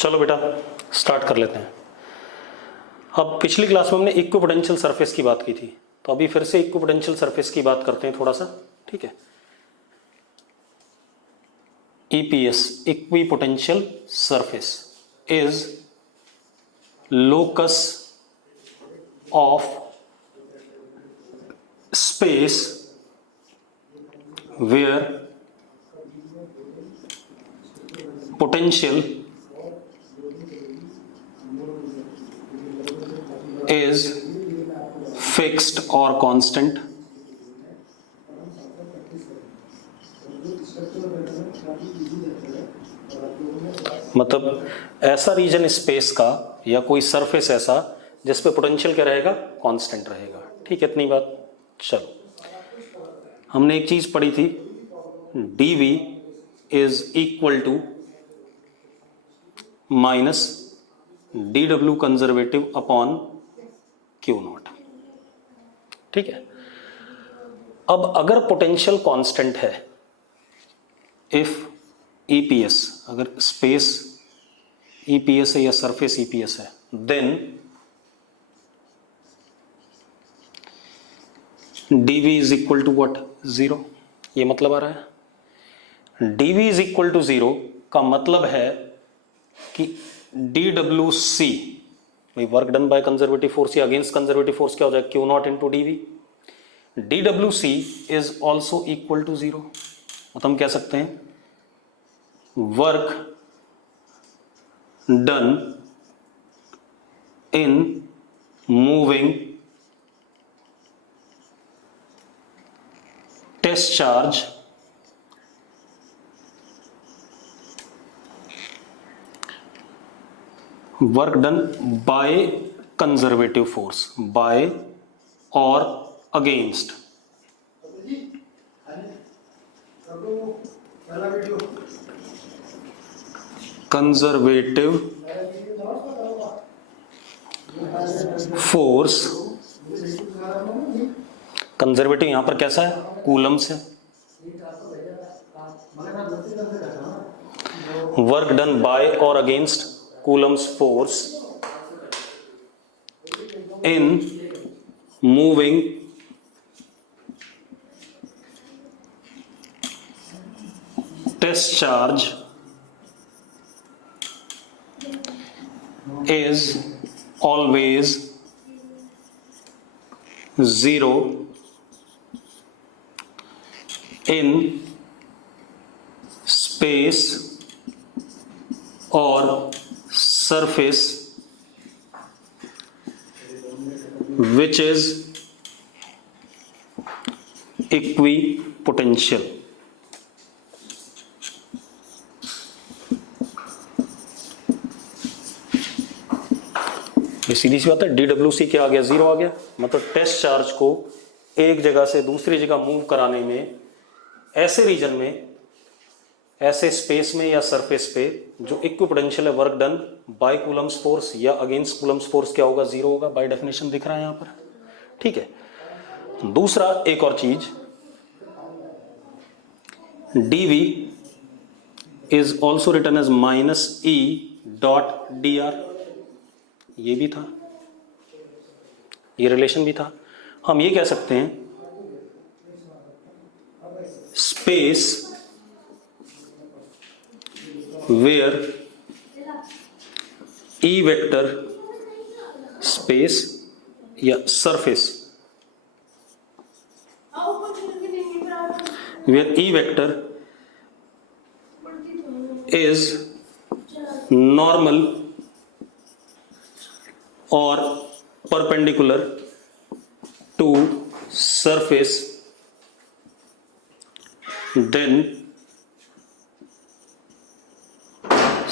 चलो बेटा स्टार्ट कर लेते हैं। अब पिछली क्लास में हमने इक्विपोटेंशियल सरफेस की बात की थी, तो अभी फिर से इक्विपोटेंशियल सरफेस की बात करते हैं थोड़ा सा, ठीक है। EPS equipotential surface is locus of space where potential is fixed or constant, मतलब ऐसा रीजन स्पेस का या कोई सरफेस ऐसा जिस पे पोटेंशियल क्या रहेगा, कांस्टेंट रहेगा। ठीक है, इतनी बात। चलो हमने एक चीज पढ़ी थी, dv is equal to minus dw conservative upon q naught. ठीक है, अब अगर पोटेंशियल कांस्टेंट है, इफ ईपीएस, अगर स्पेस ईपीएस है या सरफेस ईपीएस है, then dv is equal to what, zero. ये मतलब आ रहा है dv is equal to zero का मतलब है कि dwc, भाई work done by conservative force या अगेंस्ट कंजर्वेटिव फोर्स क्या हो जाएगा, q naught into dv। dwc is also equal to zero. मतलब हम कह सकते हैं work done in moving test charge work done by conservative force, by और अगेंस्ट कंजर्वेटिव फोर्स। कंजर्वेटिव यहां पर कैसा है, कूलम्स है। वर्क डन बाय और against Coulomb's force in moving test charge is always zero in space or surface which is equipotential। सीधी सी बात है, DWC क्या आ गया, जीरो आ गया। मतलब टेस्ट चार्ज को एक जगह से दूसरी जगह मूव कराने में, ऐसे रीजन में, ऐसे स्पेस में या सरफेस पे जो इक्विपोटेंशियल है, work done bye Coulomb's force या अगेंस्ट कूलम्स फोर्स क्या होगा, जीरो होगा। बाय डेफिनेशन दिख रहा है यहां पर। ठीक है, दूसरा एक और चीज, dv is also written as minus E dot d r. ये भी था, ये रिलेशन भी था। हम ये कह सकते हैं space where E vector space या surface where E vector is normal or perpendicular to surface, then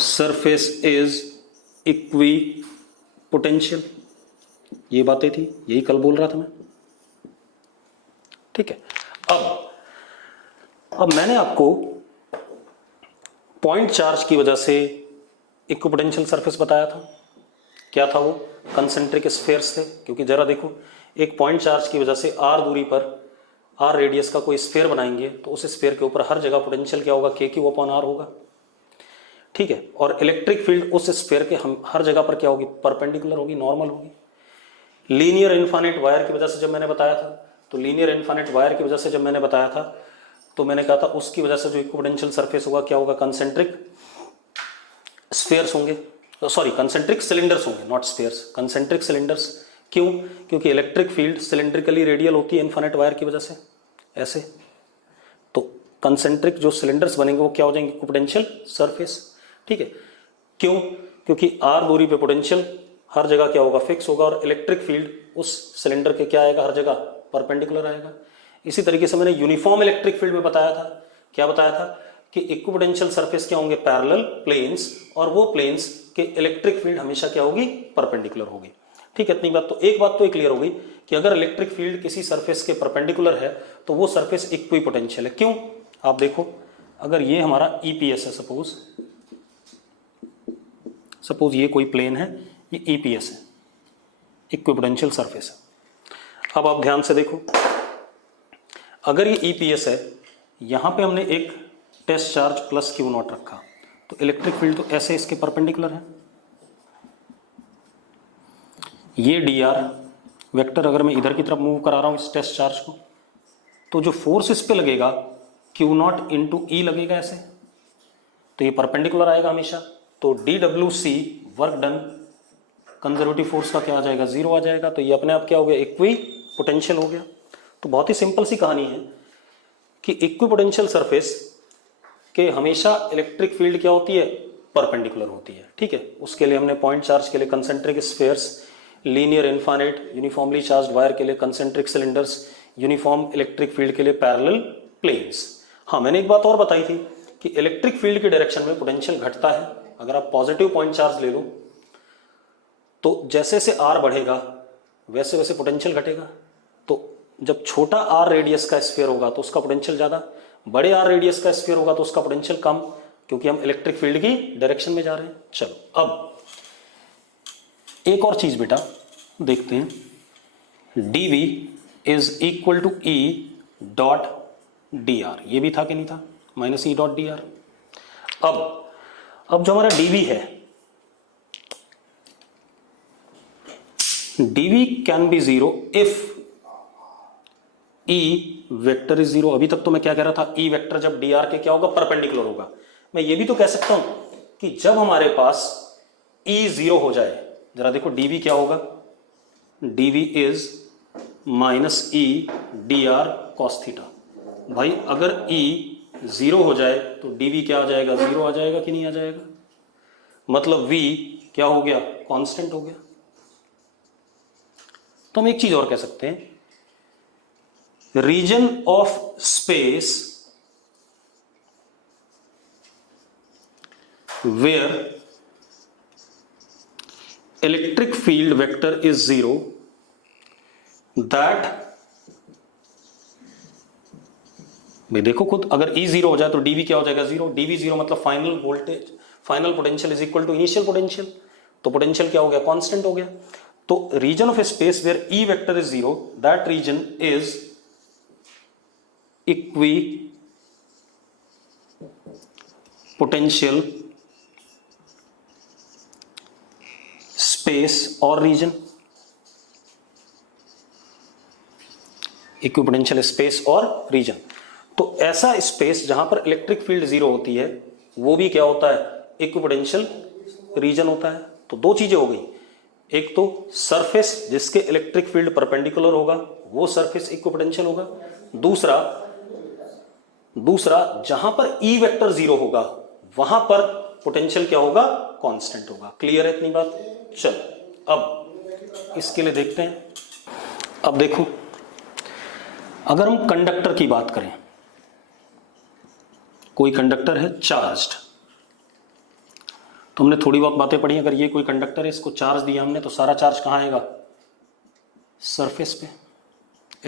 surface is equipotential. ये बातें थी, यही कल बोल रहा था मैं। ठीक है, अब मैंने आपको पॉइंट चार्ज की वजह से इक्विपोटेंशियल सरफेस बताया था। क्या था वो, कंसेंट्रिक स्फेयर्स थे। क्योंकि जरा देखो, एक पॉइंट चार्ज की वजह से आर दूरी पर, आर रेडियस का कोई स्फेयर बनाएंगे तो उस स्फेयर के ऊपर हर जगह पोटेंशियल क्या होगा, के क्यू अपॉन आर होगा। ठीक है। और इलेक्ट्रिक फील्ड उस स्फीयर के हम हर जगह पर क्या होगी, परपेंडिकुलर होगी, नॉर्मल होगी। लीनियर इनफाइनाइट वायर की वजह से जब मैंने बताया था, तो लीनियर इनफाइनाइट वायर की वजह से जब मैंने बताया था, तो मैंने कहा था उसकी वजह से जो इक्विपोटेंशियल सरफेस होगा क्या होगा, कंसेंट्रिक स्फीयर्स होंगे, सॉरी कंसेंट्रिक सिलेंडर्स होंगे, नॉट स्फीयर्स, कंसेंट्रिक सिलेंडर्स। क्यों? क्योंकि इलेक्ट्रिक फील्ड सिलेंड्रिकली रेडियल होती है इनफाइनाइट वायर की वजह से, ऐसे। तो कंसेंट्रिक जो सिलेंडर्स बनेंगे वो क्या हो जाएंगे, इक्विपोटेंशियल सरफेस, ठीक है। क्यों? क्योंकि आर दूरी पे पोटेंशियल हर जगह क्या होगा, फिक्स होगा, और इलेक्ट्रिक फील्ड उस सिलेंडर के क्या आएगा, हर जगह परपेंडिकुलर आएगा। इसी तरीके से मैंने यूनिफॉर्म इलेक्ट्रिक फील्ड में बताया था, क्या बताया था कि इक्विपोटेंशियल सरफेस क्या होंगे, पैरेलल प्लेन्स, और वो प्लेन्स के इलेक्ट्रिक फील्ड हमेशा क्या होगी, परपेंडिकुलर होगी, ठीक है। इतनी बात तो, एक बात तो क्लियर हो गई कि अगर इलेक्ट्रिक फील्ड किसी सरफेस के परपेंडिकुलर है तो वो सरफेस इक्विपोटेंशियल है। क्यों? आप देखो, अगर ये हमारा ईपीएस है, सपोज ये कोई प्लेन है, ये ईपीएस है, इक्विपोटेंशियल सरफेस है। अब आप ध्यान से देखो, अगर ये ईपीएस है, यहां पे हमने एक test charge plus q naught रखा, तो इलेक्ट्रिक फील्ड तो ऐसे इसके परपेंडिकुलर है। ये डी आर वेक्टर अगर मैं इधर की तरफ मूव करा रहा हूं इस टेस्ट चार्ज को, तो जो फोर्स इस पे लगेगा क्यू नॉट इंटू ई लगेगा ऐसे, तो ये परपेंडिकुलर आएगा हमेशा। तो डी डब्ल्यू c work done, conservative force का क्या आ जाएगा, जीरो आ जाएगा। तो ये अपने आप क्या हो गया, इक्वी पोटेंशियल हो गया। तो बहुत ही सिंपल सी कहानी है कि इक्वी पोटेंशियल सरफेस के हमेशा इलेक्ट्रिक फील्ड क्या होती है, परपेंडिकुलर होती है, ठीक है। उसके लिए हमने पॉइंट चार्ज के लिए concentric spheres, linear infinite uniformly charged wire के लिए concentric cylinders, uniform electric field के लिए पैरेलल प्लेन्स। हाँ, मैंने एक बात और बताई थी कि इलेक्ट्रिक फील्ड की डायरेक्शन में पोटेंशियल घटता है। अगर आप पॉजिटिव पॉइंट चार्ज ले लो तो जैसे जैसे आर बढ़ेगा वैसे वैसे पोटेंशियल घटेगा। तो जब छोटा आर रेडियस का स्फीयर होगा तो उसका पोटेंशियल ज्यादा, बड़े आर रेडियस का स्फीयर होगा तो उसका पोटेंशियल कम, क्योंकि हम इलेक्ट्रिक फील्ड की डायरेक्शन में जा रहे हैं। चलो अब एक और चीज बेटा देखते हैं, dv is equal to E dot d r, ये भी था कि नहीं था, minus E dot d r. अब जो हमारा dv है, dv can be zero if e vector is zero. अभी तक तो मैं क्या कह रहा था, e वेक्टर जब dr के क्या होगा, परपेंडिकुलर होगा। मैं ये भी तो कह सकता हूं कि जब हमारे पास e जीरो हो जाए, जरा देखो dv क्या होगा, dv is minus E D R cos theta. भाई अगर e जीरो हो जाए तो dv क्या आ जाएगा, जीरो आ जाएगा कि नहीं आ जाएगा, मतलब v क्या हो गया, कांस्टेंट हो गया। तो हम एक चीज और कह सकते हैं, region of space where electric field vector is zero, that, भाई देखो खुद, अगर E जीरो हो जाए तो dV क्या हो जाएगा, जीरो। dV जीरो मतलब final voltage, final potential is equal to initial potential, तो पोटेंशियल क्या हो गया, कांस्टेंट हो गया। तो region of space where E vector is zero, that region is equipotential space और रीजन, इक्वी पोटेंशियल स्पेस और रीजन। तो ऐसा स्पेस जहां पर इलेक्ट्रिक फील्ड जीरो होती है वो भी क्या होता है, इक्विपोटेंशियल रीजन होता है। तो दो चीजें हो गई, एक तो सरफेस जिसके इलेक्ट्रिक फील्ड परपेंडिकुलर होगा वो सरफेस इक्विपोटेंशियल होगा, दूसरा जहां पर ई वेक्टर जीरो होगा वहां पर पोटेंशियल क्या होगा, कांस्टेंट होगा। क्लियर है इतनी बात? चलो अब इसके लिए देखते हैं। अब देखो, अगर हम कंडक्टर की बात करें, कोई कंडक्टर है चार्ज्ड, तो हमने थोड़ी बहुत बातें पढ़ी। अगर ये कोई कंडक्टर है, इसको चार्ज दिया हमने, तो सारा चार्ज कहां आएगा, सरफेस पे।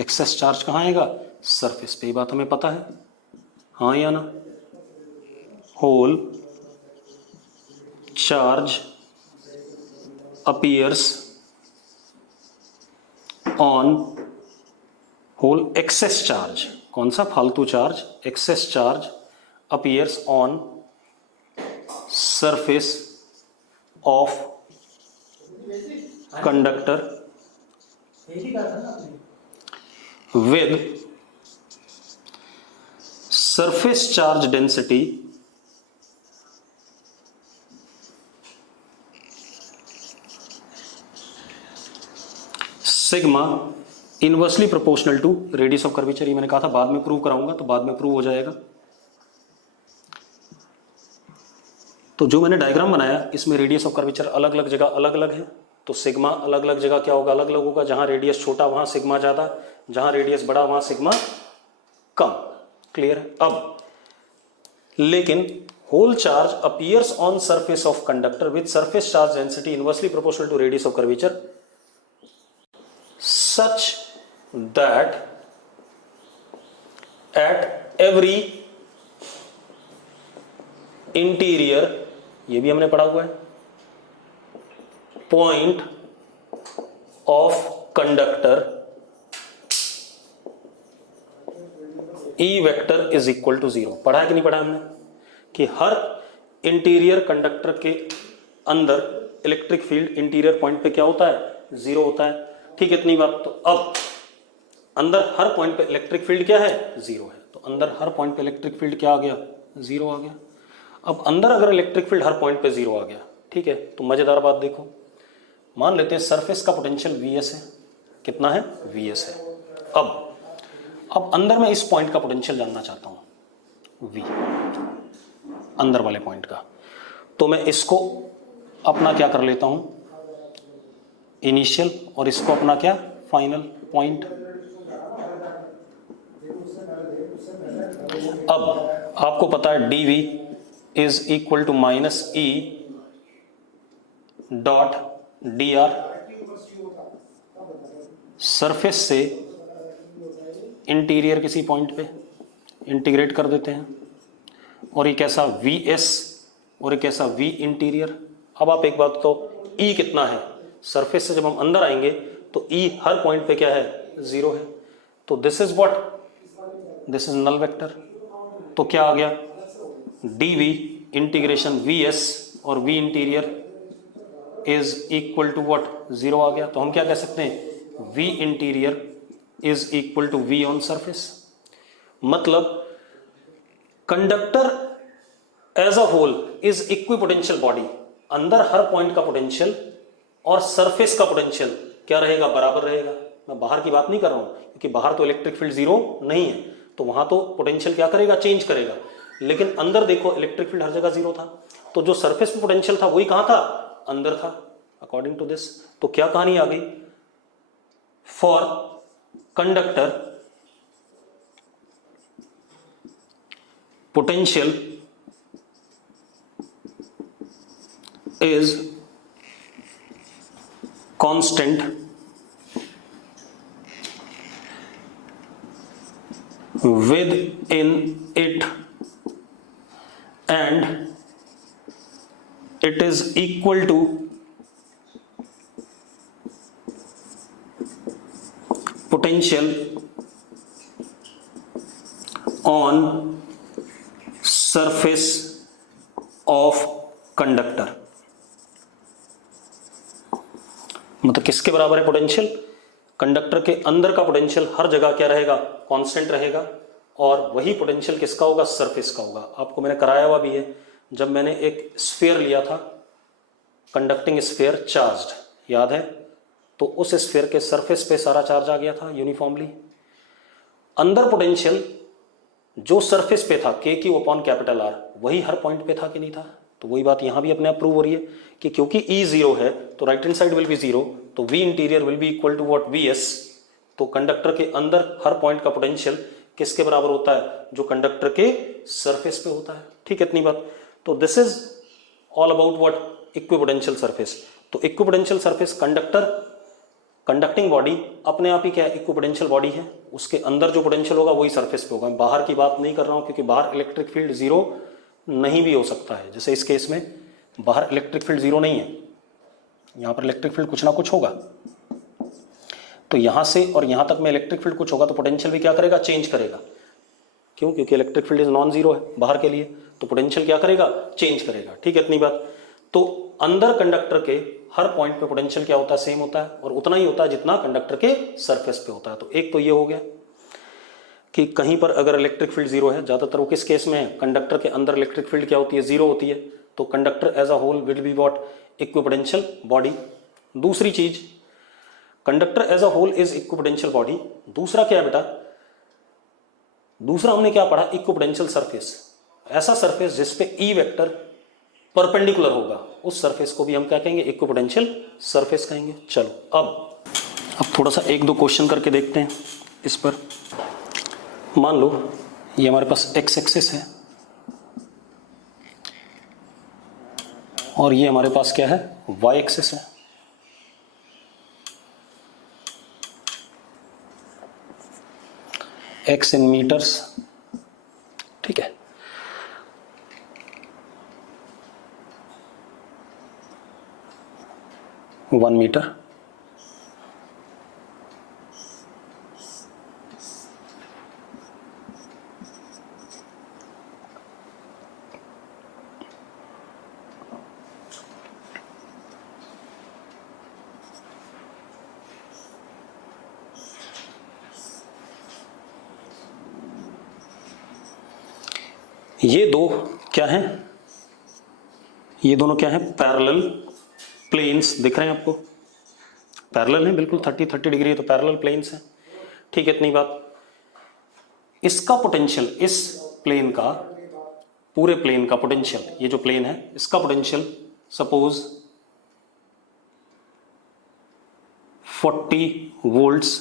एक्सेस चार्ज कहां आएगा, सरफेस पे। ये बात हमें पता है, हाँ या ना। Whole charge appears on, whole excess charge, कौन सा फालतू charge, excess charge appears on surface of conductor with surface charge density sigma inversely proportional to radius of curvature. ये मैंने कहा था बाद में प्रूव कराऊंगा, तो बाद में प्रूव हो जाएगा। तो जो मैंने डायग्राम बनाया इसमें रेडियस ऑफ कर्वेचर अलग अलग जगह अलग अलग है, तो सिग्मा अलग अलग जगह क्या होगा, अलग अलग होगा। जहां रेडियस छोटा वहां सिग्मा ज्यादा, जहां रेडियस बड़ा वहां सिग्मा कम। क्लियर है? अब लेकिन whole charge appears on surface of conductor with surface charge density inversely proportional to radius of curvature such that at every interior, ये भी हमने पढ़ा हुआ है, point of conductor E vector is equal to 0। पढ़ा है कि नहीं पढ़ा हमने कि हर इंटीरियर कंडक्टर के अंदर इलेक्ट्रिक फील्ड इंटीरियर पॉइंट पे क्या होता है, 0 होता है। ठीक है, इतनी बात। तो अब अंदर हर पॉइंट पे इलेक्ट्रिक फील्ड क्या है, 0 है। तो अंदर हर पॉइंट पे इलेक्ट्रिक फील्ड क्या आ गया, 0 आ गया। अब अंदर अगर इलेक्ट्रिक फील्ड हर पॉइंट पे 0 आ गया, ठीक है, तो मजेदार बात देखो, मान लेते हैं सरफेस का पोटेंशियल Vs है। कितना है, Vs है। अब अंदर मैं इस पॉइंट का पोटेंशियल जानना चाहता हूं, V अंदर वाले पॉइंट का। तो मैं इसको अपना क्या कर लेता हूं, इनिशियल, और इसको अपना क्या, फाइनल पॉइंट। अब आपको पता है dV is equal to minus E dot dr। Surface से इंटीरियर किसी पॉइंट पे इंटीग्रेट कर देते हैं, और ये कैसा Vs और ये कैसा V इंटीरियर। अब आप एक बात तो, E कितना है, सरफेस से जब हम अंदर आएंगे तो E हर पॉइंट पे क्या है, 0 है। तो this is what, this is null vector. तो क्या आ गया, dV इंटीग्रेशन Vs और V interior is equal to what, 0 आ गया। तो हम क्या कह सकते हैं, V interior is equal to V on surface. मतलब conductor as a whole is equipotential body. अंदर हर पॉइंट का पोटेंशियल और सरफेस का पोटेंशियल क्या रहेगा, बराबर रहेगा। मैं बाहर की बात नहीं कर रहा हूं, क्योंकि बाहर तो इलेक्ट्रिक फील्ड 0 नहीं है, तो वहां तो पोटेंशियल क्या करेगा, चेंज करेगा। लेकिन अंदर देखो इलेक्ट्रिक फील्ड हर जगह 0 था, तो जो सरफेस में पोटेंशियल था वही कहां था, अंदर था, अकॉर्डिंग टू दिस। तो क्या कहानी आ गई, for conductor potential is constant within it and it is equal to potential on surface of conductor। मतलब किसके बराबर है पोटेंशियल, कंडक्टर के अंदर का पोटेंशियल हर जगह क्या रहेगा, कांस्टेंट रहेगा, और वही पोटेंशियल किसका होगा, सरफेस का होगा। आपको मैंने कराया हुआ भी है, जब मैंने एक स्फीयर लिया था, कंडक्टिंग स्फीयर चार्ज्ड, याद है, तो उस स्फीयर के सरफेस पे सारा चार्ज आ गया था यूनिफॉर्मली। अंदर पोटेंशियल जो सरफेस पे था के क्यू अपॉन कैपिटल आर, वही हर पॉइंट पे था कि नहीं था। तो वही बात यहां भी अपने आप प्रूव हो रही है कि क्योंकि E 0 है तो right hand side will be 0, तो V interior will be equal to what, Vs। तो कंडक्टर के अंदर हर पॉइंट का पोटेंशियल किसके बराबर होता है, जो कंडक्टर के सरफेस पे होता है। ठीक है, इतनी बात। तो this is all about what, equipotential surface. तो equipotential surface, conductor conducting body अपने आप ही क्या है, इक्विपोटेंशियल बॉडी है, उसके अंदर जो पोटेंशियल होगा वही सरफेस पे होगा। मैं बाहर की बात नहीं कर रहा हूं, क्योंकि बाहर इलेक्ट्रिक फील्ड 0 नहीं भी हो सकता है। जैसे इस केस में बाहर इलेक्ट्रिक फील्ड 0 नहीं है, यहां पर इलेक्ट्रिक फील्ड कुछ ना कुछ होगा। तो यहां से और यहां तक में इलेक्ट्रिक फील्ड कुछ होगा, तो पोटेंशियल भी क्या करेगा, चेंज करेगा। क्यों, क्योंकि electric field is non zero है बाहर के लिए। तो पोटेंशियल क्या करेगा, चेंज करेगा। ठीक है, इतनी बात। तो अंदर कंडक्टर के हर पॉइंट पे पोटेंशियल क्या होता है, सेम होता है, और उतना ही होता है जितना कंडक्टर के सरफेस पे होता है। तो एक तो ये हो गया कि कहीं पर अगर इलेक्ट्रिक फील्ड जीरो है, ज्यादातर वो किस केस में है, कंडक्टर के अंदर इलेक्ट्रिक फील्ड क्या होती है, जीरो होती है, तो conductor as a whole will be what, equipotential body. दूसरी चीज, conductor as a whole is equipotential body. दूसरा क्या है बेटा, दूसरा हमने क्या पढ़ा, इक्विपोटेंशियल सरफेस, ऐसा सरफेस जिसपे ई वेक्टर परपेंडिकुलर होगा, उस सरफेस को भी हम क्या कहेंगे, इक्विपोटेंशियल सरफेस कहेंगे। चलो अब थोड़ा सा एक दो क्वेश्चन करके देखते हैं इस पर। मान लो ये हमारे पास एक्स एक्सिस है और ये हमारे पास क्या है, वाई एक्सिस है। एक्स इन मीटर्स, ठीक है, वन मीटर। ये दो क्या हैं, ये दोनों क्या हैं, पैरेलल प्लेन्स। दिख रहे हैं आपको, पैरेलल हैं बिल्कुल, 30 डिग्री, तो पैरेलल प्लेन्स हैं। ठीक है, इतनी बात। इसका पोटेंशियल, इस प्लेन का, पूरे प्लेन का पोटेंशियल, ये जो प्लेन है इसका पोटेंशियल सपोज 40 वोल्ट्स।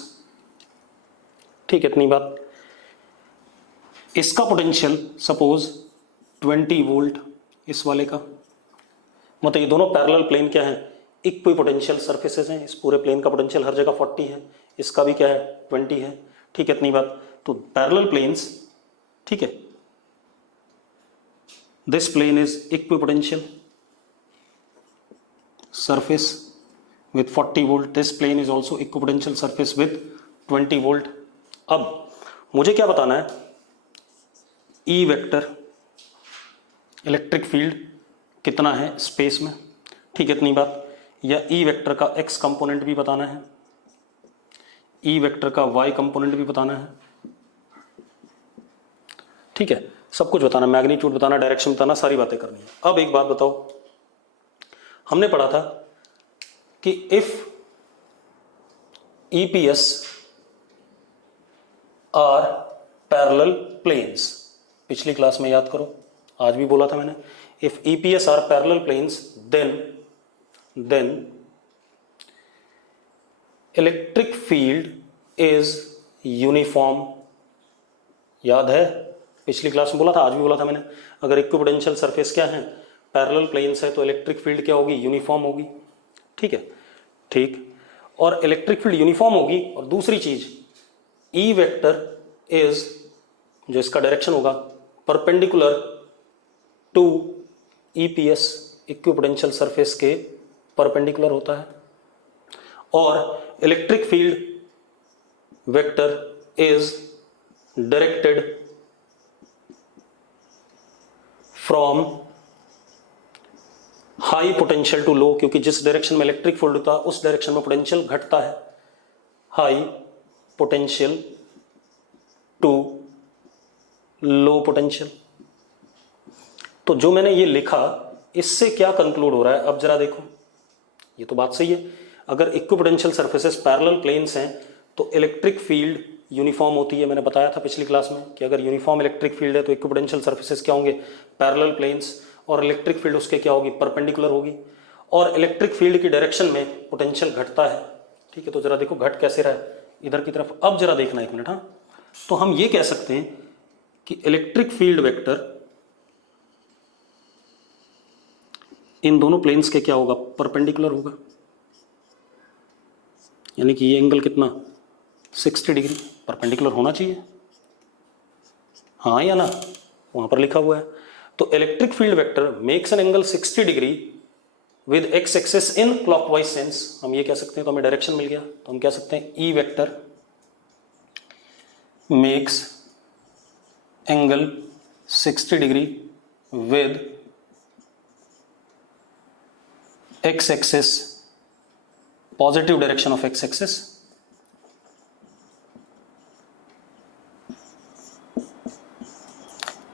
ठीक है, इतनी बात। इसका पोटेंशियल सपोज 20 वोल्ट, इस वाले का, मतलब ये दोनों पैरेलल प्लेन क्या है, इक्विपोटेंशियल सरफेसेस हैं। इस पूरे प्लेन का पोटेंशियल हर जगह 40 है, इसका भी क्या है, 20 है। ठीक है, इतनी बात। तो पैरेलल प्लेन्स, ठीक है, this plane is equipotential surface with 40 volt, this plane is also equipotential surface with 20 volt। अब मुझे क्या बताना है, E वेक्टर इलेक्ट्रिक फील्ड कितना है स्पेस में। ठीक है, इतनी बात। या E वेक्टर का x कंपोनेंट भी बताना है, E वेक्टर का y कंपोनेंट भी बताना है। ठीक है, सब कुछ बताना, मैग्नीट्यूड बताना, डायरेक्शन बताना, सारी बातें करनी है। अब एक बात बताओ, हमने पढ़ा था कि if EPS are parallel planes, पिछली क्लास में याद करो, आज भी बोला था मैंने, if EPS are parallel planes then electric field is uniform. याद है, पिछली क्लास में बोला था, आज भी बोला था मैंने, अगर इक्विपोटेंशियल सरफेस क्या है, पैरेलल प्लेन्स है, तो इलेक्ट्रिक फील्ड क्या होगी, यूनिफॉर्म होगी। ठीक है, ठीक। और इलेक्ट्रिक फील्ड यूनिफॉर्म होगी, और दूसरी चीज E वेक्टर इज, जो इसका डायरेक्शन होगा, perpendicular to EPS, equipotential surface के परपेंडिकुलर होता है। और electric field vector is directed from high potential to low, क्योंकि जिस डायरेक्शन में इलेक्ट्रिक फील्ड होता है उस डायरेक्शन में पोटेंशियल घटता है, high potential to low potential. तो जो मैंने ये लिखा, इससे क्या कंक्लूड हो रहा है, अब जरा देखो, ये तो बात सही है, अगर इक्विपोटेंशियल सरफेसेस पैरेलल प्लेन्स हैं तो इलेक्ट्रिक फील्ड यूनिफॉर्म होती है। मैंने बताया था पिछली क्लास में कि अगर यूनिफॉर्म इलेक्ट्रिक फील्ड है तो इक्विपोटेंशियल सरफेसेस क्या होंगे, पैरेलल प्लेन्स, और इलेक्ट्रिक फील्ड उसके क्या होगी, परपेंडिकुलर होगी, और इलेक्ट्रिक फील्ड की डायरेक्शन में पोटेंशियल घटता है। ठीक है, तो जरा देखो घट कैसे रहा है, इधर की तरफ। अब जरा देखना एक मिनट, हाँ, तो हम ये कह सकते हैं कि इलेक्ट्रिक फील्ड वेक्टर इन दोनों प्लेन्स के क्या होगा, परपेंडिकुलर होगा, यानी कि ये एंगल कितना, 60 डिग्री परपेंडिकुलर होना चाहिए, हाँ या ना, वहां पर लिखा हुआ है। तो electric field vector makes an angle 60 degree with x axis in clockwise sense. हम ये कह सकते हैं, तो हमें डायरेक्शन मिल गया, तो हम कह सकते हैं E vector makes angle 60 degree with x axis, positive direction of x axis,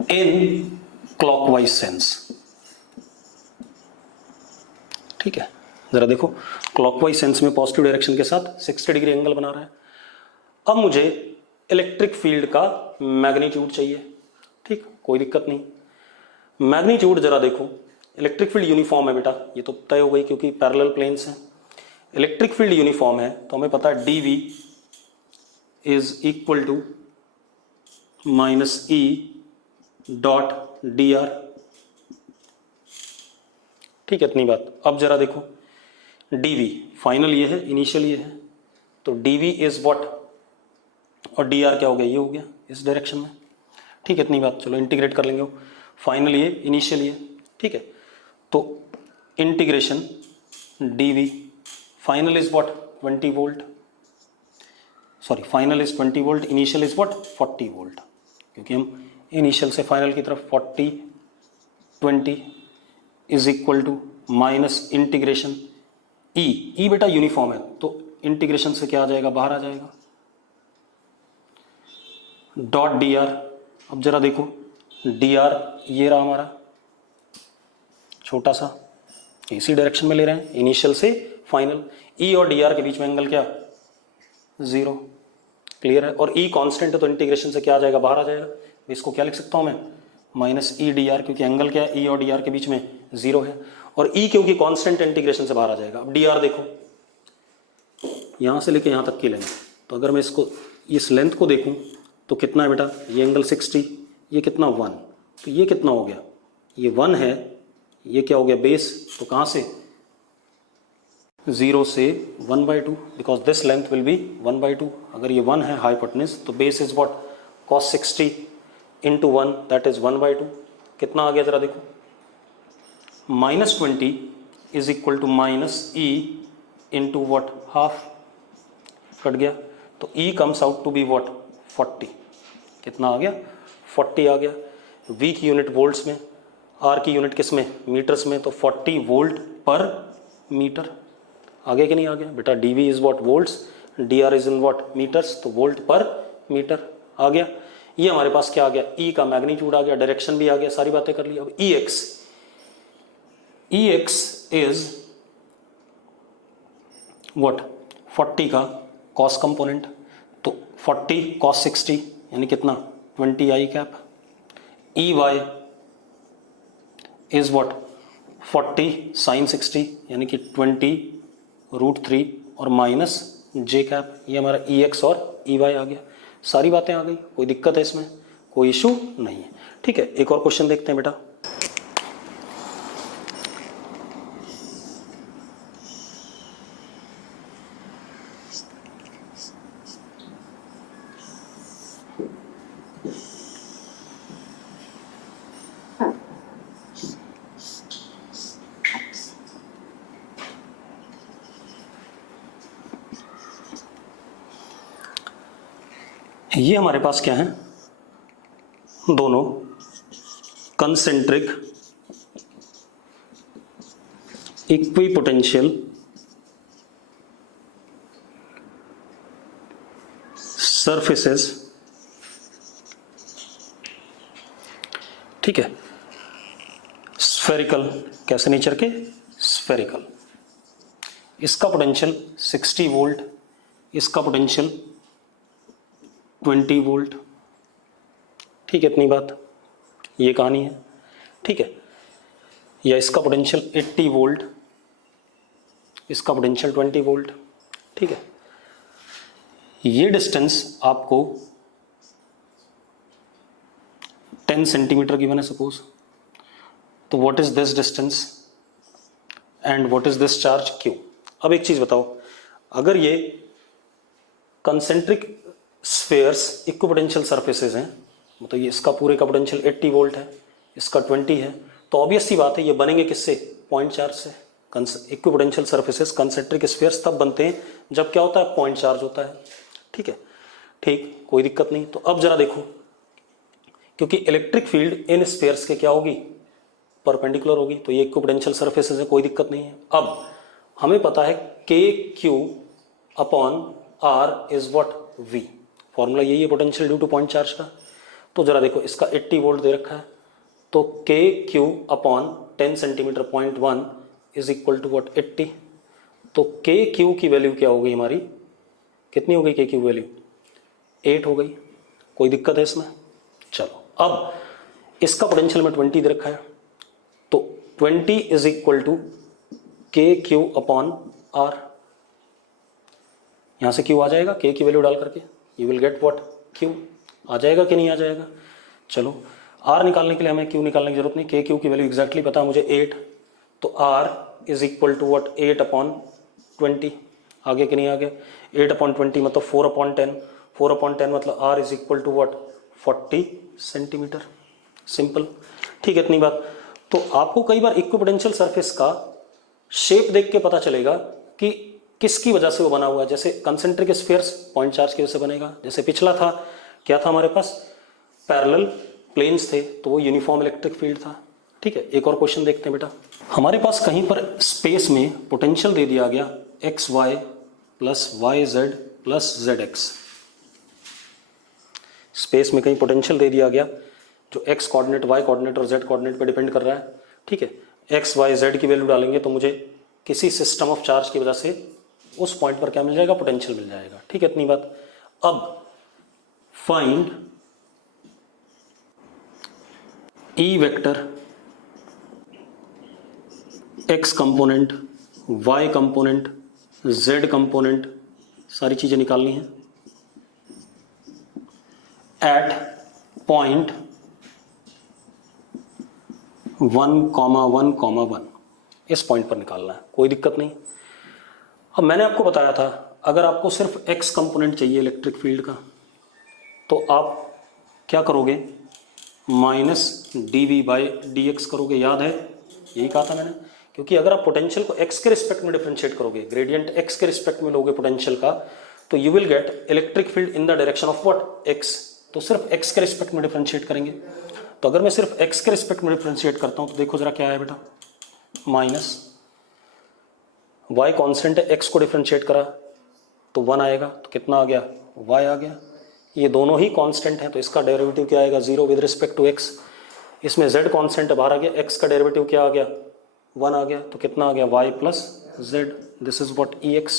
in clockwise sense। ठीक है, जरा देखो, क्लॉकवाइज सेंस में पॉजिटिव डायरेक्शन के साथ 60 डिग्री एंगल बना रहा है। अब मुझे इलेक्ट्रिक फील्ड का मैग्नीट्यूड चाहिए। ठीक, कोई दिक्कत नहीं। मैग्नीट्यूड जरा देखो, इलेक्ट्रिक फील्ड यूनिफॉर्म है बेटा, ये तो तय हो गई क्योंकि पैरेलल प्लेन्स हैं। इलेक्ट्रिक फील्ड यूनिफॉर्म है तो हमें पता है dv is equal to minus E dot d r. ठीक है, इतनी बात। अब जरा देखो, dv फाइनल ये है, इनिशियल ये है, तो dv इज व्हाट, और dr क्या हो गया, ये हो गया इस डायरेक्शन में। ठीक है, इतनी बात। चलो इंटीग्रेट कर लेंगे, फाइनल ये, इनिशियल ये। ठीक है, तो integration dv final is what 20 volt, sorry final is 20 volt, initial is what 40 volt, क्योंकि हम इनिशियल से फाइनल की तरफ 40 20 is equal to minus integration E बेटा यूनिफॉर्म है तो इंटीग्रेशन से क्या आ जाएगा, बाहर आ जाएगा, डॉट डी आर। अब जरा देखो, डी आर ये रहा हमारा छोटा सा, इसी डायरेक्शन में ले रहे हैं, इनिशियल से फाइनल। ई और डी आर के बीच में एंगल क्या, 0। क्लियर है, और ई कांस्टेंट है तो इंटीग्रेशन से क्या आ जाएगा, बाहर आ जाएगा। इसको क्या लिख सकता हूं मैं, माइनस ई डी आर, क्योंकि एंगल क्या है, ई और डी आर के बीच में 0 है, और ई क्योंकि कांस्टेंट इंटीग्रेशन से बाहर आ जाएगा। अब डी आर देखो, यहां से लेके यहां तक की लेंथ, तो अगर मैं इसको इस लेंथ को देखूं तो कितना है बेटा, ये एंगल 60, ये कितना 1, तो ये कितना हो गया, ये 1 है, ये क्या हो गया बेस, तो कहां से 0 से 1/2, because this length will be 1/2। अगर ये 1 है हाइपोटेन्यूज, तो base is what cos 60 into 1, that is 1/2। कितना आ गया जरा देखो, -20 is equal to minus E into what half, cut गया, तो E comes out to be what 40। कितना आ गया, 40 आ गया। वी की यूनिट वोल्ट्स में, आर की यूनिट किस में, मीटर्स में, तो 40 वोल्ट पर मीटर। आगे कि नहीं आ गया बेटा, d V is what volts, d r is in what metres, तो वोल्ट पर मीटर आ गया। ये हमारे पास क्या आ गया, ई का मैग्नीट्यूड आ गया, डायरेक्शन भी आ गया, सारी बातें कर ली। अब ई एक्स इज व्हाट 40 का कॉस कंपोनेंट, तो 40 कॉस 60 यानी कितना 20 i cap. E Y is what 40 sine 60 यानी कि 20√3 और माइनस जे कैप। ये हमारा ई एक्स और ई वाई आ गया, सारी बातें आ गई। कोई दिक्कत है इसमें, कोई इशू नहीं है। ठीक है, एक और क्वेश्चन देखते हैं बेटा। ये हमारे पास क्या है, दोनों कंसेंट्रिक इक्विपोटेंशियल सरफेसेस। ठीक है, स्फेरिकल, कैसे नेचर के, स्फेरिकल। इसका पोटेंशियल 60 वोल्ट, इसका पोटेंशियल 20 वोल्ट। ठीक है, इतनी बात, ये कहानी है। ठीक है, या इसका पोटेंशियल 80 वोल्ट, इसका पोटेंशियल 20 वोल्ट। ठीक है, ये डिस्टेंस आपको 10 सेंटीमीटर गिवन है सपोज, तो what is this distance and what is this charge Q. अब एक चीज बताओ, अगर ये कंसेंट्रिक स्फेयर्स इक्विपोटेंशियल सरफेसेस हैं, मतलब ये इसका पूरे का पोटेंशियल 80 वोल्ट है, इसका 20 है, तो ऑब्वियस सी बात है ये बनेंगे किससे, पॉइंट चार्ज से। इक्विपोटेंशियल सरफेसेस कंसेंट्रिक स्फेयर्स तब बनते हैं जब क्या होता है, पॉइंट चार्ज होता है। ठीक है, ठीक, कोई दिक्कत नहीं। तो अब जरा देखो, क्योंकि इलेक्ट्रिक फील्ड इन स्फेयर्स के क्या होगी, परपेंडिकुलर होगी, तो ये इक्विपोटेंशियल सरफेसेस है, कोई दिक्कत नहीं है। अब हमें पता है k q upon r is what V, formula यही है potential due to point charge का। तो जरा देखो इसका 80 वोल्ट दे रखा है, तो k q upon 10 centimetre 0.1 is equal to what 80। तो के क्यू की वैल्यू क्या हो गई हमारी, कितनी हो गई के क्यू वैल्यू 8 हो गई, कोई दिक्कत है इसमें। चलो अब इसका पोटेंशियल में 20 दे रखा है, तो 20 is equal to k q upon are, यहां से क्यू आ जाएगा के की वैल्यू डाल करके, you will get what Q, आ जाएगा कि नहीं आ जाएगा। चलो आर निकालने के लिए हमें क्यू निकालने की जरूरत नहीं, के क्यू की वैल्यू एग्जैक्टली पता है मुझे 8, तो r is equal to what 8 upon 20, आगे कि नहीं आ गया, 8 अपॉन 20 मतलब 4 अपॉन 10, 4 अपॉन 10 मतलब r is equal to what 40 centimetre, simple. ठीक है इतनी बात। तो आपको कई बार इक्विपोटेंशियल सरफेस का शेप देख के पता चलेगा कि किसकी वजह से वो बना हुआ है। जैसे कंसेंट्रिक स्फीयर्स पॉइंट चार्ज की वजह से बनेगा, जैसे पिछला था क्या था हमारे पास, पैरेलल प्लेन्स थे तो वो यूनिफॉर्म इलेक्ट्रिक फील्ड था। ठीक है, एक और क्वेश्चन देखते हैं बेटा। हमारे पास कहीं पर स्पेस में पोटेंशियल दे दिया गया x y plus y z plus z x, space में कहीं पोटेंशियल दे दिया गया जो एक्स कोऑर्डिनेट वाई कोऑर्डिनेट और जेड कोऑर्डिनेट पे डिपेंड कर रहा है। ठीक है, एक्स वाई जेड की वैल्यू डालेंगे तो मुझे किसी सिस्टम ऑफ चार्ज की वजह से उस पॉइंट पर क्या मिल जाएगा, पोटेंशियल मिल जाएगा। ठीक है इतनी बात। अब find E vector x component y component z component, सारी चीजें निकालनी है एट पॉइंट 1,1,1, इस पॉइंट पर निकालना है, कोई दिक्कत नहीं। अब मैंने आपको बताया था अगर आपको सिर्फ एक्स कंपोनेंट चाहिए इलेक्ट्रिक फील्ड का तो आप क्या करोगे, minus D V by d x करोगे, याद है यही कहा था मैंने। क्योंकि अगर आप पोटेंशियल को एक्स के रिस्पेक्ट में डिफरेंशिएट करोगे, ग्रेडियंट एक्स के रिस्पेक्ट में लोगे पोटेंशियल का, तो you will gate electric field in the direction of what x. तो सिर्फ एक्स के रिस्पेक्ट में डिफरेंशिएट करेंगे। तो अगर मैं सिर्फ एक्स के रिस्पेक्ट में डिफरेंशिएट करता हूं तो देखो जरा क्या है बेटा, माइनस वाई कॉन्स्टेंट है, एक्स को डिफरेंशिएट करा तो 1 आएगा, तो कितना आ गया वाई आ गया। ये दोनों ही कांस्टेंट हैं तो इसका डेरिवेटिव क्या आएगा 0 विद रिस्पेक्ट टू एक्स। इसमें z कांस्टेंट है बाहर आ गया, x का डेरिवेटिव क्या आ गया 1 आ गया, तो कितना आ गया y plus z, this is what ex।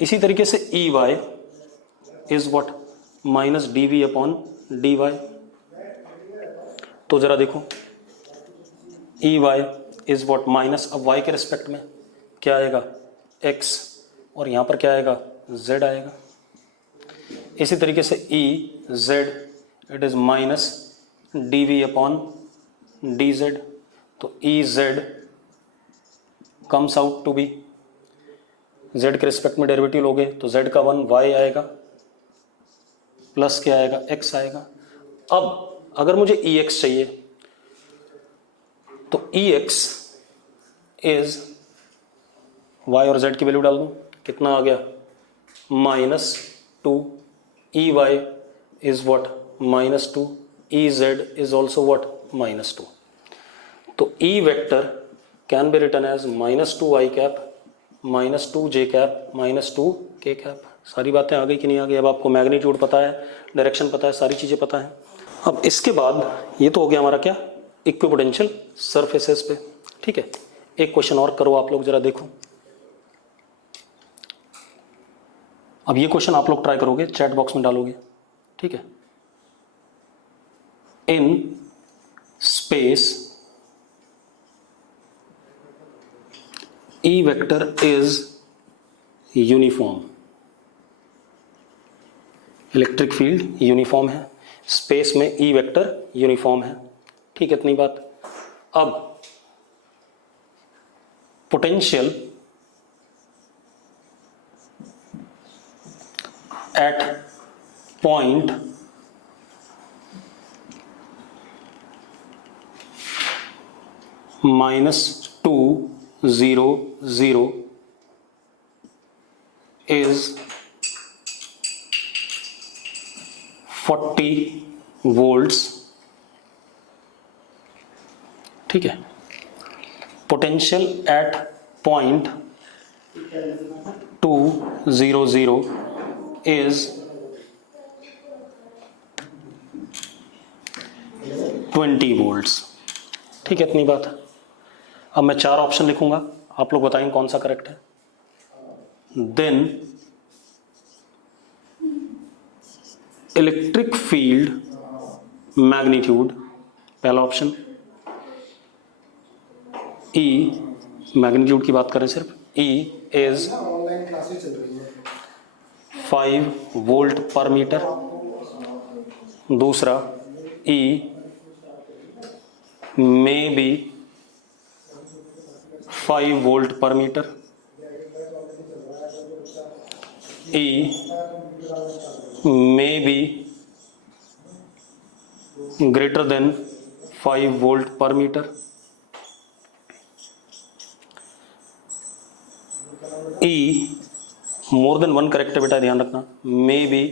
इसी तरीके से ey is what minus dv upon dy। तो जरा देखो ey इज व्हाट माइनस, अब y के रिस्पेक्ट में क्या आएगा x और यहां पर क्या आएगा z आएगा। इसी तरीके से E Z it is minus D we upon D Z, तो E Z comes out to be, Z के रिस्पेक्ट में डेरिवेटिव लोगे तो जेड का 1 वाई आएगा प्लस क्या आएगा एक्स आएगा। अब अगर मुझे ई एक्स चाहिए तो ई एक्स इज वाई और जेड की वैल्यू डाल दूं, कितना आ गया minus 2, Ey is what minus 2, Ez is also what minus 2. तो E vector can be written as minus 2 I cap minus 2 J cap minus 2 K cap। सारी बातें आ गई कि नहीं आ गई। अब आपको मैग्नीट्यूड पता है, डायरेक्शन पता है, सारी चीज़ें पता है। अब इसके बाद ये तो हो गया हमारा क्या, इक्विपोटेंशियल सरफेसेस पे। ठीक है, एक क्वेश्चन और करो आप लोग, जरा देखो। अब ये क्वेश्चन आप लोग ट्राई करोगे, चैट बॉक्स में डालोगे। ठीक है, in space E vector is uniform, electric field uniform है, स्पेस में ई वेक्टर यूनिफॉर्म है। ठीक है इतनी बात। अब potential at point -2,0,0 is 40 volts। ठीक है, potential at point 2 0 0 is 20 volts. ठीक है, इतनी बात है। अब मैं 4 ऑप्शन लिखूंगा, आप लोग बताएंगे कौन सा करेक्ट है। देन इलेक्ट्रिक फील्ड मैग्नीट्यूड, पहला ऑप्शन। ई, मैग्नीट्यूड की बात करें सिर्फ, ई इज 5 वोल्ट पर मीटर। दूसरा, ई may be 5 वोल्ट पर metre. E may be greater than 5 volt पर metre. E more than 1 correct है बेटा, ध्यान रखना, may be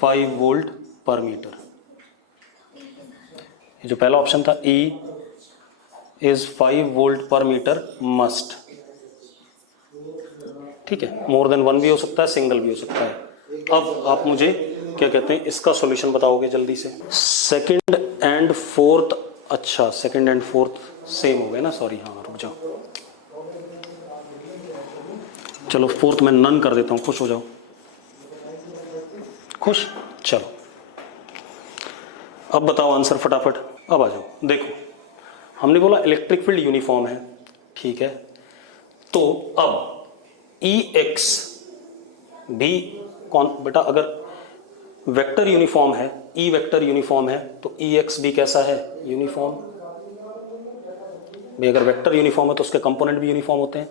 5 वोल्ट पर मीटर। जो पहला ऑप्शन था E इज 5 वोल्ट पर मीटर मस्ट। ठीक है, मोर देन 1 भी हो सकता है, सिंगल भी हो सकता है। अब आप मुझे क्या कहते हैं, इसका सॉल्यूशन बताओगे जल्दी से। सेकंड एंड फोर्थ, अच्छा सेकंड एंड फोर्थ सेम हो गए ना, सॉरी, हाँ रुक जाओ, चलो फोर्थ में नन कर देता हूं, खुश हो जाओ, खुश। चलो अब बताओ आंसर फटाफट, अब आ जाओ। देखो हमने बोला इलेक्ट्रिक फील्ड यूनिफॉर्म है, ठीक है, तो अब ई एक्स भी कौन बेटा, अगर वेक्टर यूनिफॉर्म है, ई वेक्टर यूनिफॉर्म है, तो ई एक्स भी कैसा है, यूनिफॉर्म। भाई अगर वेक्टर यूनिफॉर्म है तो उसके कंपोनेंट भी यूनिफॉर्म होते हैं।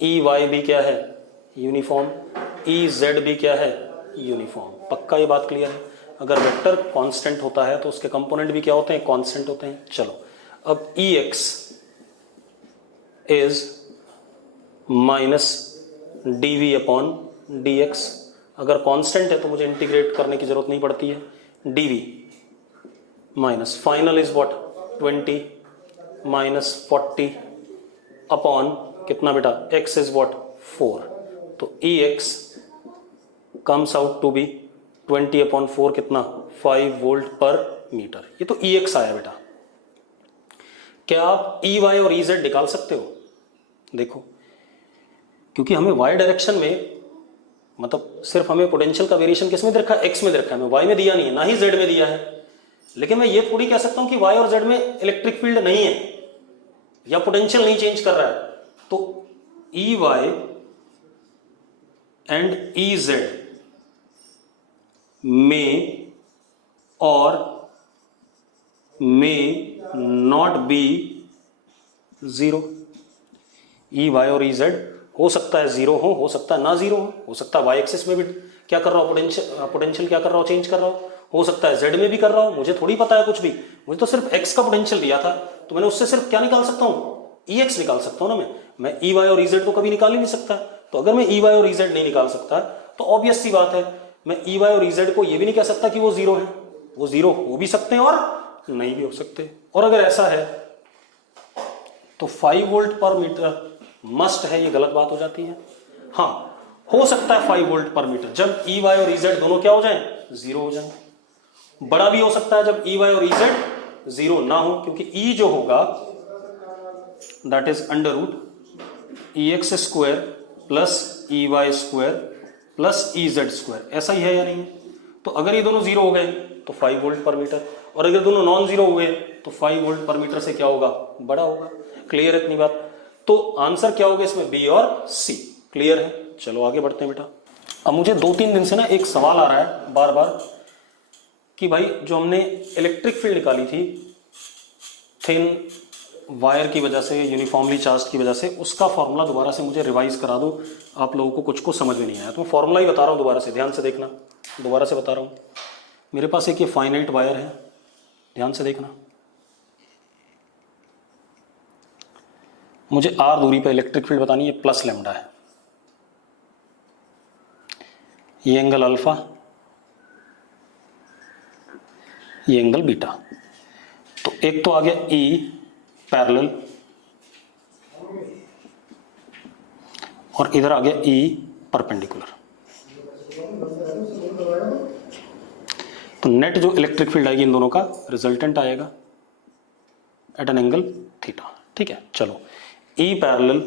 ई वाई भी क्या है, यूनिफॉर्म। ई जेड भी क्या है, यूनिफॉर्म। पक्का ये बात क्लियर है। अगर वेक्टर कांस्टेंट होता है तो उसके कंपोनेंट भी क्या होते हैं, कांस्टेंट होते हैं। चलो अब E x is minus D we upon d x. अगर कांस्टेंट है तो मुझे इंटीग्रेट करने की जरूरत नहीं पड़ती है। D v minus final is what, 20 minus 40 upon कितना बेटा, एक्स इज व्हाट, 4। तो E x comes out to be 20 upon 4 कितना, 5 वोल्ट पर मीटर। ये तो ई एक्स आया बेटा। क्या आप ई वाई और ई जेड निकाल सकते हो? देखो क्योंकि हमें वाई डायरेक्शन में, मतलब सिर्फ हमें पोटेंशियल का वेरिएशन किस में दे रखा है, एक्स में दे रखा है, हमें वाई में दिया नहीं है, ना ही जेड में दिया है। लेकिन मैं ये थोड़ी कह सकता हूं कि वाई और जेड में इलेक्ट्रिक फील्ड नहीं है या पोटेंशियल नहीं चेंज कर रहा है। तो E y and E z में और may not be zero. E y और ई जेड हो सकता है जीरो हो सकता है ना जीरो हो सकता है वाई एक्सिस में भी क्या कर रहा हो, पोटेंशियल क्या कर रहा हो, चेंज कर रहा हो सकता है जेड में भी कर रहा हो। मुझे थोड़ी पता है कुछ भी, मुझे तो सिर्फ एक्स का पोटेंशियल दिया था, तो मैंने उससे सिर्फ क्या निकाल सकता हूं, ई एक्स निकाल सकता हूं ना। मैं ई वाई और ई जेड तो कभी निकाल ही नहीं सकता। तो अगर मैं ई वाई और ई जेड नहीं निकाल सकता तो ऑब्वियस सी बात है, मैं ई वाई और ई जेड को ये भी नहीं कह सकता कि वो जीरो है। वो जीरो हो भी सकते हैं और नहीं भी हो सकते। और अगर ऐसा है तो 5 वोल्ट पर मीटर मस्ट है, ये गलत बात हो जाती है। हाँ हो सकता है 5 वोल्ट पर मीटर जब ई वाई और ई जेड दोनों क्या हो जाएं, जीरो हो जाएं। बड़ा भी हो सकता है जब ई वाई और ई जेड जीरो ना हो, क्योंकि ई जो होगा that is under root E x square plus E y square plus E z square. ऐसा ही है या नहीं? तो अगर ये दोनों जीरो हो गए तो 5 वोल्ट पर मीटर, और अगर दोनों नॉन जीरो हुए तो 5 वोल्ट पर मीटर से क्या होगा, बड़ा होगा। क्लियर है इतनी बात? तो आंसर क्या होगा इसमें, बी और सी। क्लियर है? चलो आगे बढ़ते हैं बेटा। अब मुझे 2-3 दिन से ना एक सवाल आ रहा है बार बार कि भाई जो हमने इलेक्ट्रिक फील्ड निकाली थी थिन वायर की वजह से, यूनिफॉर्मली चार्ज की वजह से, उसका फॉर्मूला दोबारा से मुझे रिवाइज करा दो। आप लोगों को कुछ को समझ में नहीं आया तो मैं फॉर्मूला ही बता रहा हूँ दोबारा से, ध्यान से देखना। दोबारा से बता रहा हूँ, मेरे पास एक ये फाइनाइट वायर है, ध्यान से देखना। मुझे आर दूरी पर इलेक्ट्रिक फील्ड बतानी है, प्लस लैम्डा है, ये एंगल अल्फा, ये एंगल बीटा। तो एक तो आ गया ई पैरेलल, और इधर आ गया ई परपेंडिकुलर। तो नेट जो इलेक्ट्रिक फील्ड आएगी इन दोनों का रिजल्टेंट आएगा एट एन एंगल थीटा। ठीक है, चलो E parallel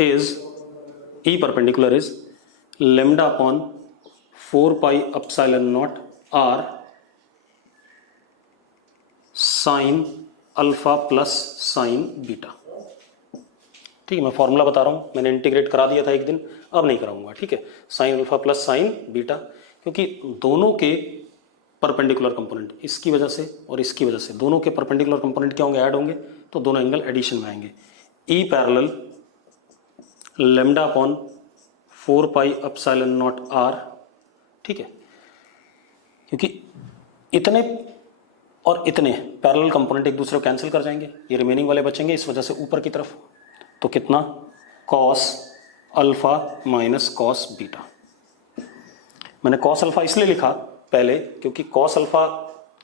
is, E perpendicular is lambda upon 4 pi epsilon naught r sine alpha plus sine beta. ठीक है, मैं फॉर्मूला बता रहा हूं, मैंने इंटीग्रेट करा दिया था एक दिन, अब नहीं कराऊंगा। ठीक है, sign alpha plus sine beta, क्योंकि दोनों के परपेंडिकुलर कंपोनेंट इसकी वजह से और इसकी वजह से, दोनों के परपेंडिकुलर कंपोनेंट क्या होंगे, ऐड होंगे, तो दोनों एंगल एडिशन में आएंगे। E parallel lambda upon 4 pi epsilon naught r. ठीक है, क्योंकि इतने और इतने पैरेलल कंपोनेंट एक दूसरे को कैंसिल कर जाएंगे, ये रिमेनिंग वाले बचेंगे, इस वजह से ऊपर की तरफ तो कितना, cos alpha minus cos beta. मैंने कॉस अल्फा इसलिए लिखा पहले क्योंकि कॉस अल्फा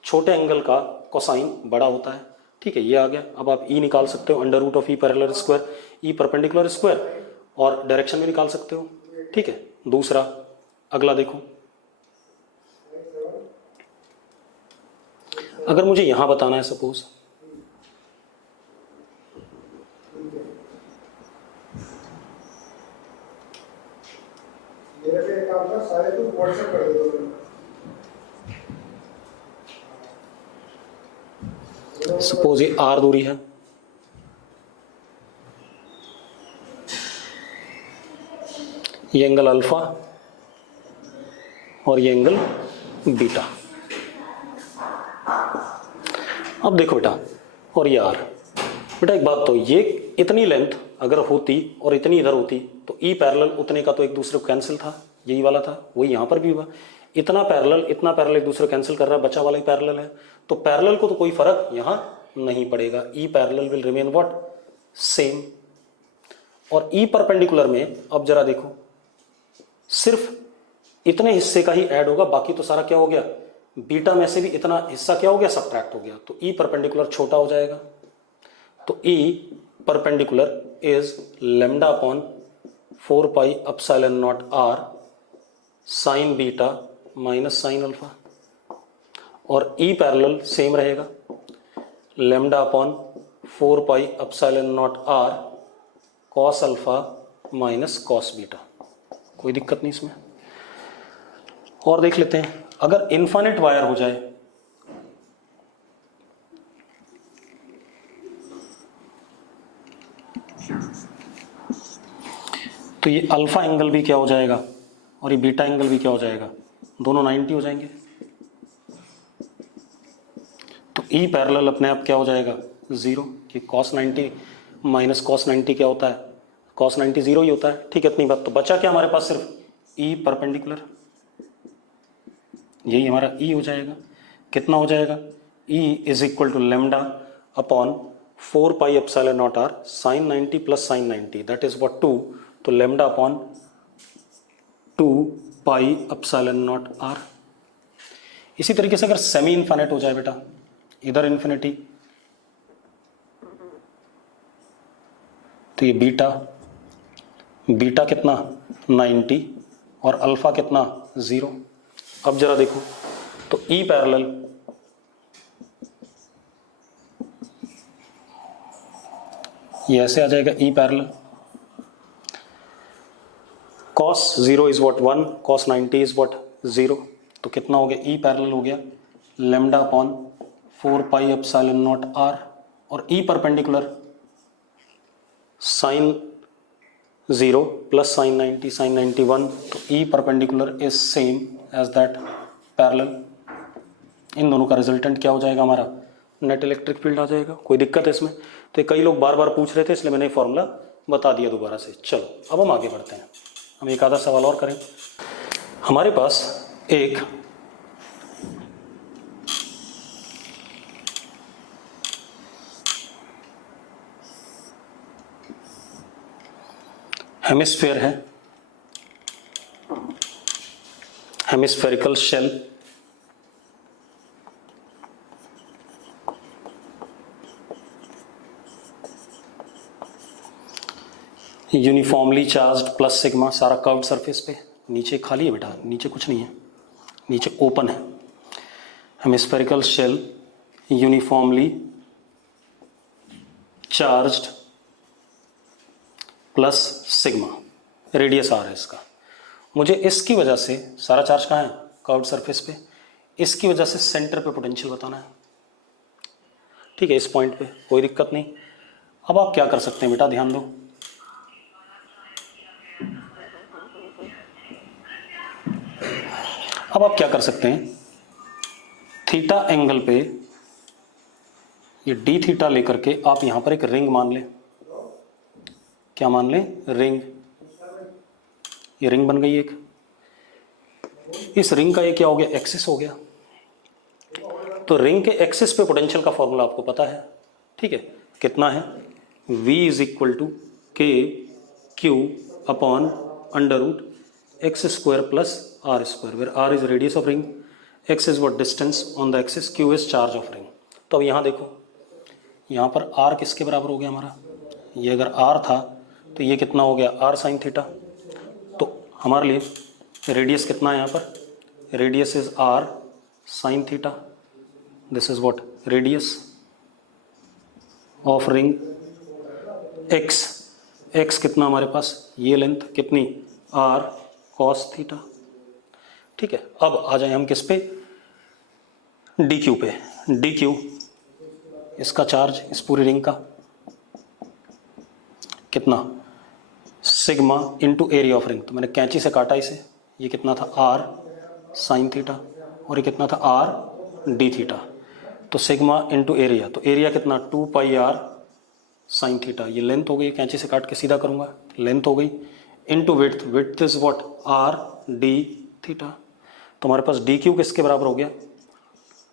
छोटे एंगल का कोसाइन बड़ा होता है। ठीक है, ये आ गया। अब आप ई निकाल सकते हो, under root of E parallel square, E perpendicular square, और डायरेक्शन भी निकाल सकते हो। ठीक है, दूसरा अगला देखो, अगर मुझे यहां बताना है सपोज, सपोज ये आर दूरी है, ये एंगल अल्फा और ये एंगल बीटा। अब देखो बेटा, और ये आर, बेटा एक बात तो, ये इतनी लेंथ अगर होती और इतनी इधर होती तो ई पैरेलल उतने का तो एक दूसरे को कैंसिल था, यही वाला था, वही यहां पर भी हुआ। इतना पैरेलल एक दूसरे को कैंसिल कर रहा है, बचा वाला ही पैरेलल है, तो पैरेलल को तो कोई फर्क यहां नहीं पड़ेगा। E parallel will remain what, same. और ई परपेंडिकुलर में अब जरा देखो, सिर्फ इतने हिस्से का ही ऐड होगा, बाकी तो सारा क्या हो गया, बीटा में से भी इतना हिस्सा क्या हो गया, सब्ट्रैक्ट हो गया, तो ई परपेंडिकुलर छोटा हो जाएगा। तो E perpendicular is lambda upon 4 pi epsilon naught r sine beta minus sine alpha, और ई पैरेलल सेम रहेगा, lambda upon 4 pi epsilon naught r cos alpha minus cos beta. कोई दिक्कत नहीं इसमें। और देख लेते हैं, अगर इनफाइनाइट वायर हो जाए, तो ये अल्फा एंगल भी क्या हो जाएगा और ये बीटा एंगल भी क्या हो जाएगा, दोनों 90 हो जाएंगे। तो ई पैरेलल अपने आप क्या हो जाएगा, 0, कि cos 90 माइनस cos 90 क्या होता है, cos 90 0 ही होता है। ठीक है, इतनी बात। तो बचा क्या हमारे पास, सिर्फ ई परपेंडिकुलर, यही हमारा ई हो जाएगा। कितना हो जाएगा, E is equal to lambda upon 4 pi epsilon naught r sine 90 plus sine 90, that is what 2, तो lambda upon 2 pi epsilon naught r. इसी तरीके से अगर सेमी इनफाइनाइट हो जाए बेटा, इधर इन्फिनिटी, तो ये बीटा, बीटा कितना 90 और अल्फा कितना 0। अब जरा देखो, तो ई पैरेलल ये ऐसे आ जाएगा, E parallel cos 0 is what 1, cos 90 is what 0, तो कितना हो गया, ई पैरेलल हो गया lambda upon 4 pi epsilon naught r, और E perpendicular sine 0 plus sine 90 sine 91, तो E perpendicular is same as that parallel. इन दोनों का रिजल्टेंट क्या हो जाएगा, हमारा नेट इलेक्ट्रिक फील्ड आ जाएगा। कोई दिक्कत है इसमें? तो कई लोग बार बार पूछ रहे थे, इसलिए मैंने फॉर्मूला बता दिया दोबारा से। चलो अब हम आगे बढ़ते हैं, हम एक आधा सवाल और करें। हमारे पास एक हेमिस्फीयर है, hemispherical shell, uniformly charged plus sigma, सारा कर्व्ड सरफेस पे, नीचे खाली है बेटा, नीचे कुछ नहीं है, नीचे ओपन है। Hemispherical shell uniformly charged plus sigma, radius r है इसका। मुझे इसकी वजह से, सारा चार्ज कहाँ है, कर्व्ड सरफेस पे, इसकी वजह से सेंटर पे पोटेंशियल बताना है। ठीक है, इस पॉइंट पे कोई दिक्कत नहीं। अब आप क्या कर सकते हैं बेटा, ध्यान दो, अब आप क्या कर सकते हैं, थीटा एंगल पे ये डी थीटा लेकर के आप यहां पर एक रिंग मान लें। क्या मान लें, रिंग। ये रिंग बन गई एक, इस रिंग का ये क्या हो गया, एक्सिस हो गया। तो रिंग के एक्सिस पे पोटेंशियल का फॉर्मूला आपको पता है। ठीक है, कितना है, V is equal to k q upon under root x square plus r square, where r is radius of ring, x is what distance on the axis, q is charge of ring. तो अब यहाँ देखो, यहाँ पर are किसके बराबर हो गया हमारा, ये अगर आर था तो ये कितना हो गया, आर साइन थीटा। तो हमारे लिए रेडियस कितना है यहाँ पर, radius is r sine theta, this is what radius of ring. X, x कितना हमारे पास, ये लेंथ कितनी, आर कॉस थीटा। ठीक है, अब आ जाए हम किस पे, डी क्यू पे। डी क्यू इसका चार्ज, इस पूरी रिंग का कितना, sigma into area of ring. तो मैंने कैंची से काटा इसे, ये कितना था, आर साइन थीटा, और ये कितना था, आर डी थीटा। तो सिग्मा इंटू एरिया, तो एरिया कितना, 2 पाई आर साइन थीटा, ये लेंथ हो गई, कैंची से काट के सीधा करूंगा, लेंथ हो गई, into width, width is what, r d theta. तो हमारे पास डी क्यू किसके बराबर हो गया,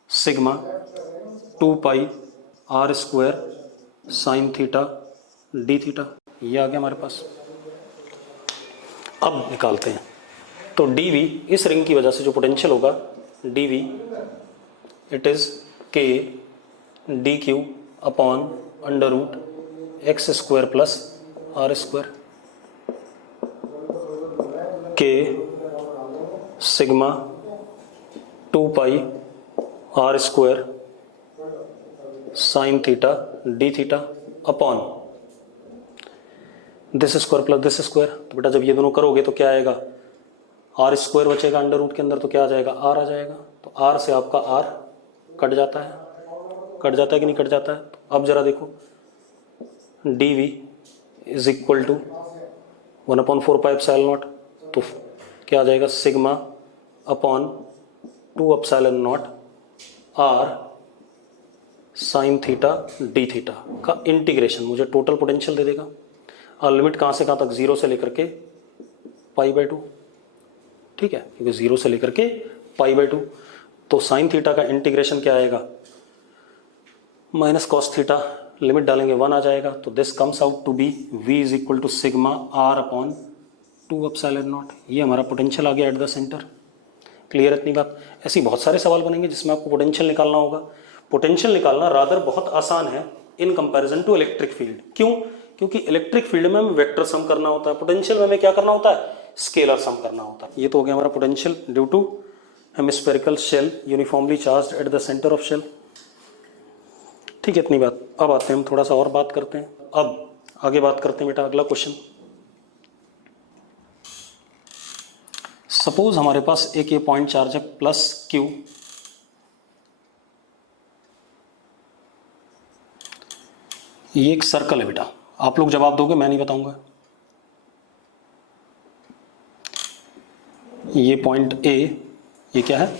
sigma 2 pi r square sine theta d theta, ये आ गया हमारे पास। अब निकालते हैं, तो डी वी, इस रिंग की वजह से जो पोटेंशियल होगा, d v it is k d q upon under root x square plus r square, k sigma 2 pi r square sine theta d theta upon this square plus this square. तो बेटा जब ये दोनों करोगे तो क्या आएगा, आर स्क्वायर बचेगा अंडर रूट के अंदर, तो क्या आ जाएगा, आर आ जाएगा। तो आर से आपका आर कट जाता है, कट जाता है कि नहीं कट जाता है। तो अब जरा देखो, d V is equal to 1/4 pi epsilon naught, तो क्या आ जाएगा, sigma upon 2 epsilon naught r sine theta d theta का इंटीग्रेशन मुझे टोटल पोटेंशियल दे देगा। और लिमिट कहाँ से कहाँ तक, 0 से लेकर के π/2। ठीक है, क्योंकि 0 से लेकर के π/2। तो साइन थीटा का इंटीग्रेशन क्या आएगा, माइनस कॉस थीटा, लिमिट डालेंगे 1 आ जाएगा। तो this comes out to be v is equal to sigma r upon 2 epsilon naught. ये हमारा पोटेंशियल आ गया एट द सेंटर। क्लियर इतनी बात। ऐसी बहुत सारे सवाल बनेंगे जिसमें आपको पोटेंशियल निकालना होगा। पोटेंशियल निकालना रादर बहुत आसान है in comparison to electric field. क्यों, क्योंकि इलेक्ट्रिक फील्ड में हमें वेक्टर सम करना होता है, पोटेंशियल में हमें क्या करना होता है, स्केलर सम करना होता है। ये तो हो गया हमारा potential due to hemispherical shell uniformly charged at the centre of shell. ठीक है, इतनी बात। अब आते हैं हम थोड़ा सा और बात करते हैं। अब आगे बात करते हैं बेटा, अगला क्वेश्चन। सपोज हमारे पास एक ये पॉइंट चार्ज है प्लस क्यू, ये एक सर्कल है बेटा। आप लोग जवाब दोगे, मैं नहीं बताऊंगा। ये पॉइंट ए, ये क्या है,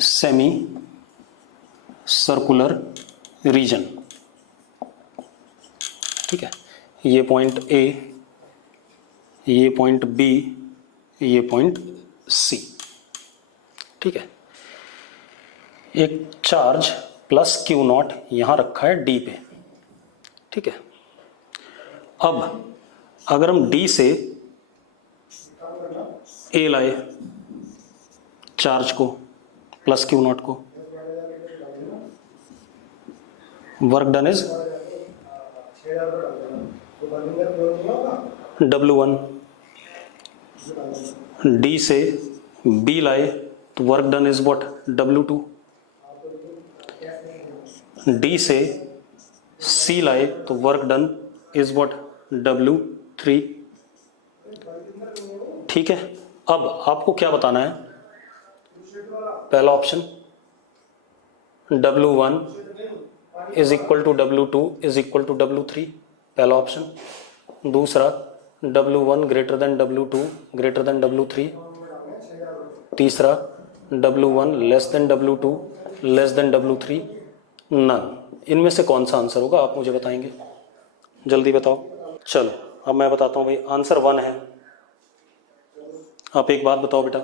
सेमी सर्कुलर रीजन। ठीक है, ये पॉइंट ए, ये पॉइंट बी, ये पॉइंट सी। ठीक है, एक चार्ज प्लस क्यू नॉट यहां रखा है डी पे। ठीक है, अब अगर हम डी से ए लाए चार्ज को प्लस क्यू नॉट को, work done is W1, D से B लाए तो work done is what W2, D से C लाए तो work done is what W3। ठीक है, अब आपको क्या बताना है? पहला option W1 is equal to W2 is equal to W3, पहला ऑप्शन। दूसरा W1 greater than W2 greater than W3। तीसरा W1 less than W2 less than W3, none. इनमें से कौन सा आंसर होगा आप मुझे बताएंगे, जल्दी बताओ। चलो अब मैं बताता हूँ भाई, आंसर 1 है। आप एक बात बताओ बेटा,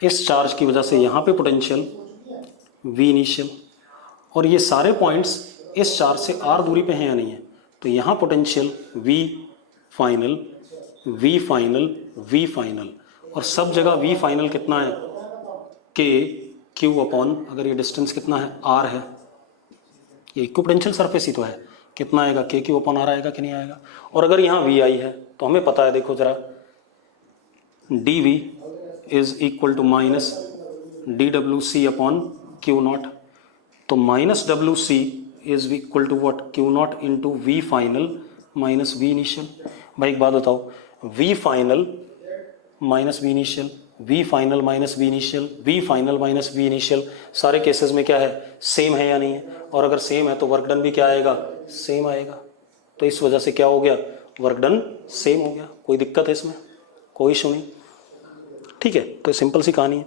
इस चार्ज की वजह से यहाँ पे पोटेंशियल V इनिशियल और ये सारे पॉइंट्स इस चार्ज से R दूरी पे हैं या नहीं है, तो यहाँ potential V final V final V final, और सब जगह V फाइनल कितना है? K Q अपॉन, अगर ये डिस्टेंस कितना है R है, ये इक्विपोटेंशियल सरफेस ही तो है, कितना आएगा? K Q अपॉन R आएगा कि नहीं आएगा? और अगर यहाँ V I है तो हमें पता है, देखो जरा, dV is equal to minus dWc upon Q naught, तो minus WC is equal to what? Q naught into V final minus V initial. भाई एक बात बताओ, V final minus V initial, V final minus V initial, V final minus V initial, सारे cases में क्या है? Same है या नहीं है? और अगर सेम है तो वर्क डन भी क्या आएगा? सेम आएगा। तो इस वजह से क्या हो गया? वर्क डन सेम हो गया। कोई दिक्कत है इसमें? कोई इशू नहीं। ठीक है, तो सिंपल सी कहानी है।